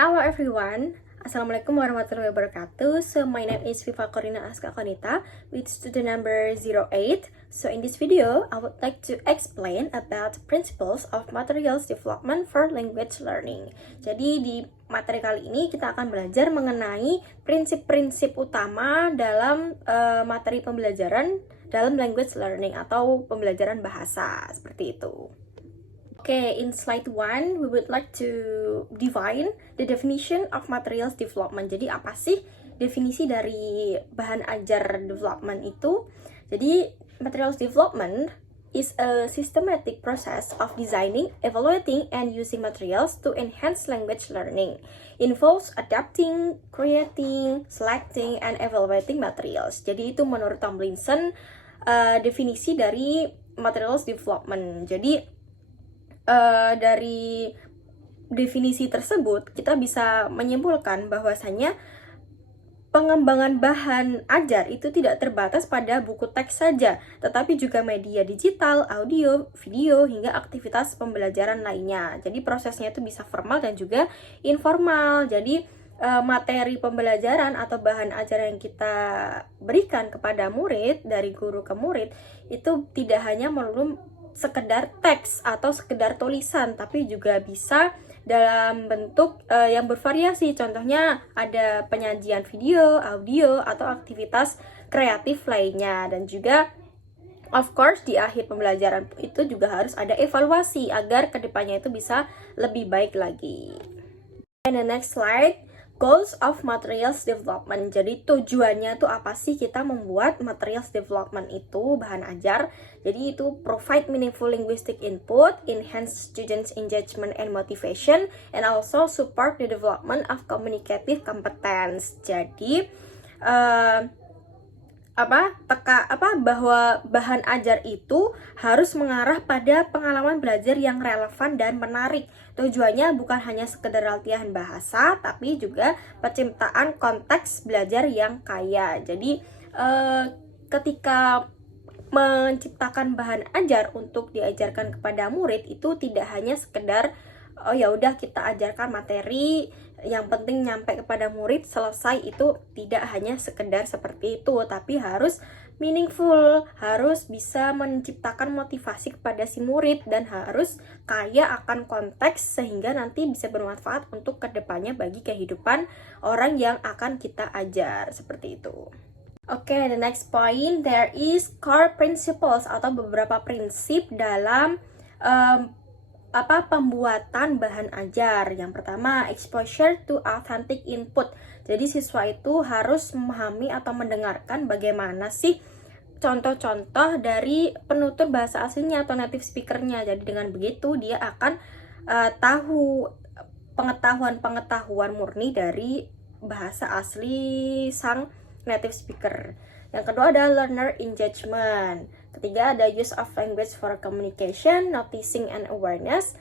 Hello everyone, Assalamualaikum warahmatullahi wabarakatuh. So my name is Viva Corina Aska Konita with student number 08. So in this video, I would like to explain about principles of materials development for language learning. Jadi di materi kali ini kita akan belajar mengenai prinsip-prinsip utama dalam materi pembelajaran dalam language learning atau pembelajaran bahasa, seperti itu. Okay, in slide 1, we would like to define the definition of materials development. Jadi apa sih definisi dari bahan ajar development itu? Jadi materials development is a systematic process of designing, evaluating, and using materials to enhance language learning. Involves adapting, creating, selecting, and evaluating materials. Jadi itu menurut Tomlinson definisi dari materials development. Jadi dari definisi tersebut kita bisa menyimpulkan bahwasanya pengembangan bahan ajar itu tidak terbatas pada buku teks saja, tetapi juga media digital, audio, video, hingga aktivitas pembelajaran lainnya. Jadi prosesnya itu bisa formal dan juga informal. Jadi materi pembelajaran atau bahan ajar yang kita berikan kepada murid, dari guru ke murid, itu tidak hanya melulu sekedar teks atau sekedar tulisan, tapi juga bisa dalam bentuk yang bervariasi. Contohnya ada penyajian video, audio, atau aktivitas kreatif lainnya. Dan juga of course di akhir pembelajaran itu juga harus ada evaluasi agar kedepannya itu bisa lebih baik lagi. And the next slide, goals of materials development. Jadi tujuannya tuh apa sih kita membuat materials development itu, bahan ajar? Jadi itu provide meaningful linguistic input, enhance students engagement and motivation, and also support the development of communicative competence. Jadi bahwa bahan ajar itu harus mengarah pada pengalaman belajar yang relevan dan menarik. Tujuannya bukan hanya sekedar latihan bahasa, tapi juga penciptaan konteks belajar yang kaya. Jadi ketika menciptakan bahan ajar untuk diajarkan kepada murid itu tidak hanya sekedar oh ya udah kita ajarkan materi, yang penting nyampe kepada murid selesai, itu tidak hanya sekedar seperti itu, tapi harus meaningful, harus bisa menciptakan motivasi kepada si murid dan harus kaya akan konteks sehingga nanti bisa bermanfaat untuk kedepannya bagi kehidupan orang yang akan kita ajar, seperti itu. Oke, the next point, there is core principles atau beberapa prinsip dalam pembuatan bahan ajar. Yang pertama, exposure to authentic input. Jadi siswa itu harus memahami atau mendengarkan bagaimana sih contoh-contoh dari penutur bahasa aslinya atau native speakernya. Jadi dengan begitu dia akan tahu pengetahuan murni dari bahasa asli sang native speaker. Yang kedua ada learner engagement. Ketiga ada use of language for communication, noticing, and awareness.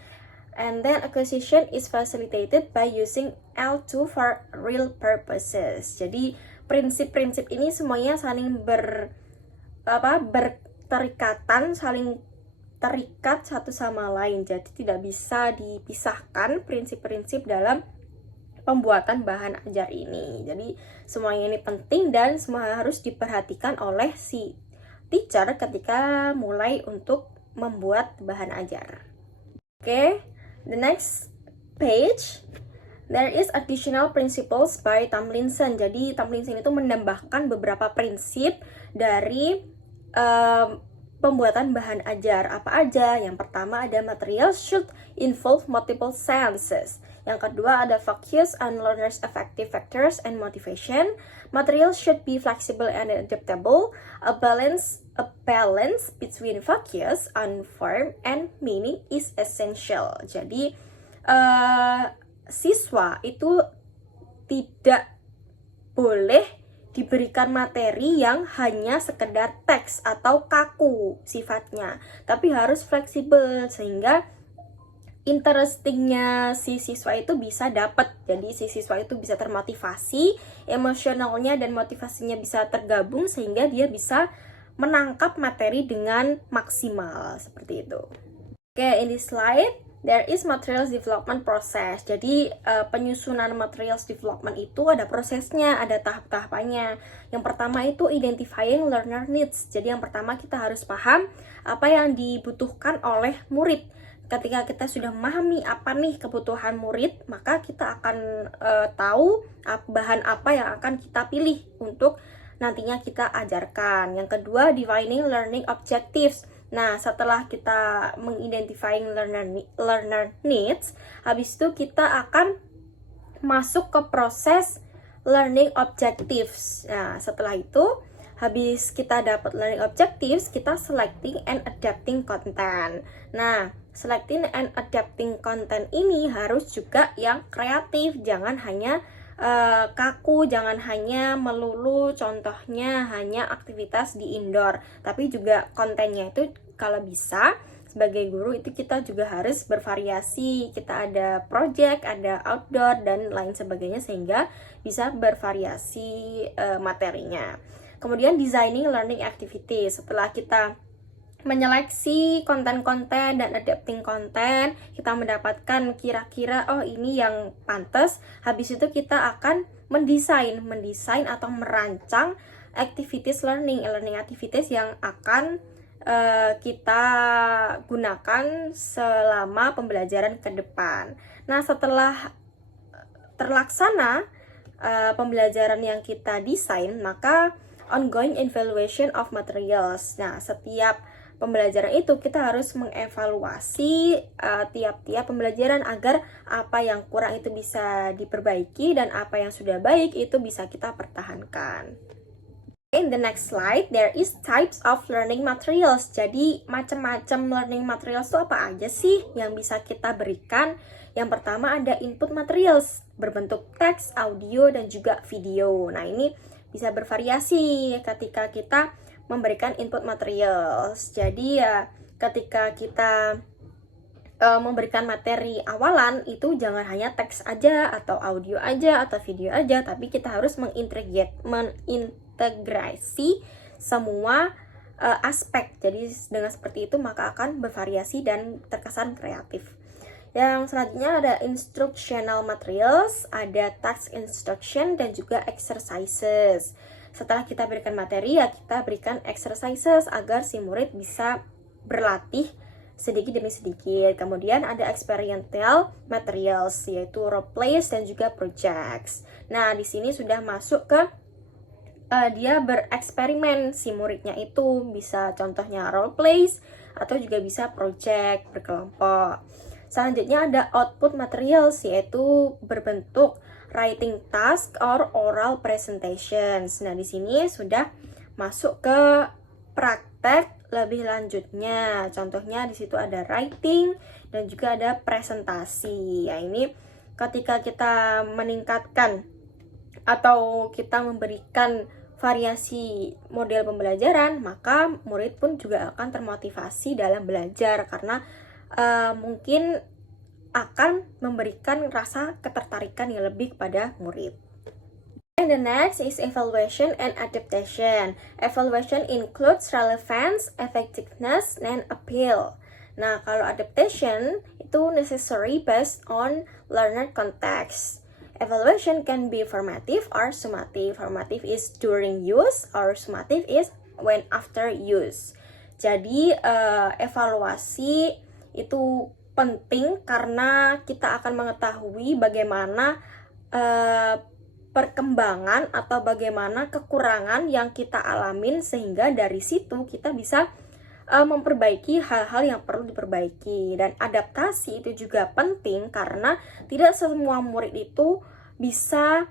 And then acquisition is facilitated by using L2 for real purposes. Jadi prinsip-prinsip ini semuanya saling berterikatan, saling terikat satu sama lain. Jadi tidak bisa dipisahkan prinsip-prinsip dalam pembuatan bahan ajar ini. Jadi semuanya ini penting dan semua harus diperhatikan oleh si teacher ketika mulai untuk membuat bahan ajar. Oke, the next page, there is additional principles by Tomlinson. Jadi Tomlinson itu menambahkan beberapa prinsip dari pembuatan bahan ajar. Apa aja? Yang pertama ada material should involve multiple senses. Yang kedua ada focus on learners' effective factors and motivation. Material should be flexible and adaptable. A balance between focus on form and meaning is essential. Jadi siswa itu tidak boleh diberikan materi yang hanya sekedar teks atau kaku sifatnya, tapi harus fleksibel sehingga interestingnya si siswa itu bisa dapat. Jadi si siswa itu bisa termotivasi, emosionalnya dan motivasinya bisa tergabung sehingga dia bisa menangkap materi dengan maksimal, seperti itu. Oke, in this slide there is materials development process. Jadi penyusunan materials development itu ada prosesnya, ada tahap-tahapannya. Yang pertama itu identifying learner needs. Jadi yang pertama kita harus paham apa yang dibutuhkan oleh murid. Ketika kita sudah memahami apa nih kebutuhan murid, maka kita akan tahu bahan apa yang akan kita pilih untuk nantinya kita ajarkan. Yang kedua, defining learning objectives. Nah, setelah kita mengidentifying learner needs, habis itu kita akan masuk ke proses learning objectives. Nah, setelah itu, habis kita dapat learning objectives, kita selecting and adapting content. Nah, selecting and adapting content ini harus juga yang kreatif, jangan hanya kaku, jangan hanya melulu contohnya hanya aktivitas di indoor, tapi juga kontennya itu kalau bisa sebagai guru itu kita juga harus bervariasi. Kita ada project, ada outdoor dan lain sebagainya sehingga bisa bervariasi materinya. Kemudian designing learning activities. Setelah kita menyeleksi konten-konten dan adapting konten, kita mendapatkan kira-kira oh ini yang pantas. Habis itu kita akan mendesain atau merancang activities learning activities yang akan kita gunakan selama pembelajaran ke depan. Nah, setelah terlaksana pembelajaran yang kita desain, maka ongoing evaluation of materials. Nah, setiap pembelajaran itu kita harus mengevaluasi tiap-tiap pembelajaran agar apa yang kurang itu bisa diperbaiki dan apa yang sudah baik itu bisa kita pertahankan. In the next slide, there is types of learning materials. Jadi macam-macam learning materials itu apa aja sih yang bisa kita berikan? Yang pertama ada input materials berbentuk teks, audio, dan juga video. Nah, ini bisa bervariasi ketika kita memberikan input materials. Jadi ya ketika kita memberikan materi awalan itu jangan hanya teks aja atau audio aja atau video aja, tapi kita harus mengintegrasi semua aspek. Jadi dengan seperti itu maka akan bervariasi dan terkesan kreatif. Yang selanjutnya ada instructional materials, ada task instruction dan juga exercises. Setelah kita berikan materi, ya kita berikan exercises agar si murid bisa berlatih sedikit demi sedikit. Kemudian ada experiential materials, yaitu role plays dan juga projects. Nah, di sini sudah masuk ke dia bereksperimen, si muridnya itu bisa contohnya role plays atau juga bisa project berkelompok. Selanjutnya ada output materials, yaitu berbentuk writing task or oral presentations. Nah, di sini sudah masuk ke praktek lebih lanjutnya. Contohnya di situ ada writing dan juga ada presentasi. Ya, ini ketika kita meningkatkan atau kita memberikan variasi model pembelajaran, maka murid pun juga akan termotivasi dalam belajar karena mungkin akan memberikan rasa ketertarikan yang lebih kepada murid. And the next is evaluation and adaptation. Evaluation includes relevance, effectiveness, and appeal. Nah, kalau adaptation itu necessary based on learner context. Evaluation can be formative or summative. Formative is during use or summative is when after use. Jadi evaluasi itu penting karena kita akan mengetahui bagaimana perkembangan atau bagaimana kekurangan yang kita alamin sehingga dari situ kita bisa memperbaiki hal-hal yang perlu diperbaiki. Dan adaptasi itu juga penting karena tidak semua murid itu bisa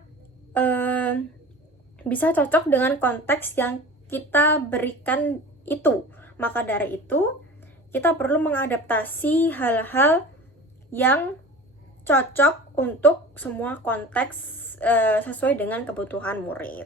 cocok dengan konteks yang kita berikan itu. Maka dari itu kita perlu mengadaptasi hal-hal yang cocok untuk semua konteks sesuai dengan kebutuhan murid.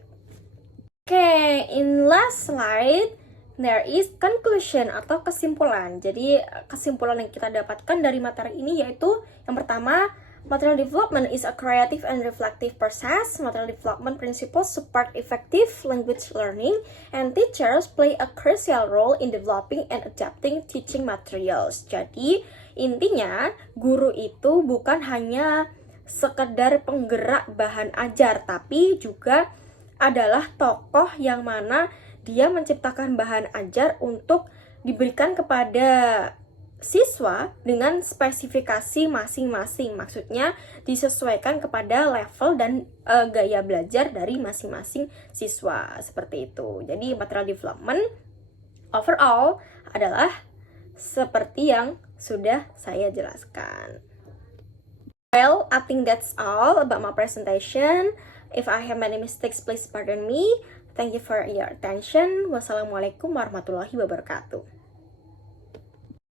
Oke, in last slide, there is conclusion atau kesimpulan. Jadi kesimpulan yang kita dapatkan dari materi ini yaitu yang pertama, Material development is a creative and reflective process. Material development principles support effective language learning, and teachers play a crucial role in developing and adapting teaching materials. Jadi, intinya guru itu bukan hanya sekedar penggerak bahan ajar, tapi juga adalah tokoh yang mana dia menciptakan bahan ajar untuk diberikan kepada siswa dengan spesifikasi masing-masing. Maksudnya disesuaikan kepada level dan gaya belajar dari masing-masing siswa, seperti itu. Jadi material development overall adalah seperti yang sudah saya jelaskan. Well, I think that's all about my presentation. If I have many mistakes, please pardon me. Thank you for your attention. Wassalamualaikum warahmatullahi wabarakatuh.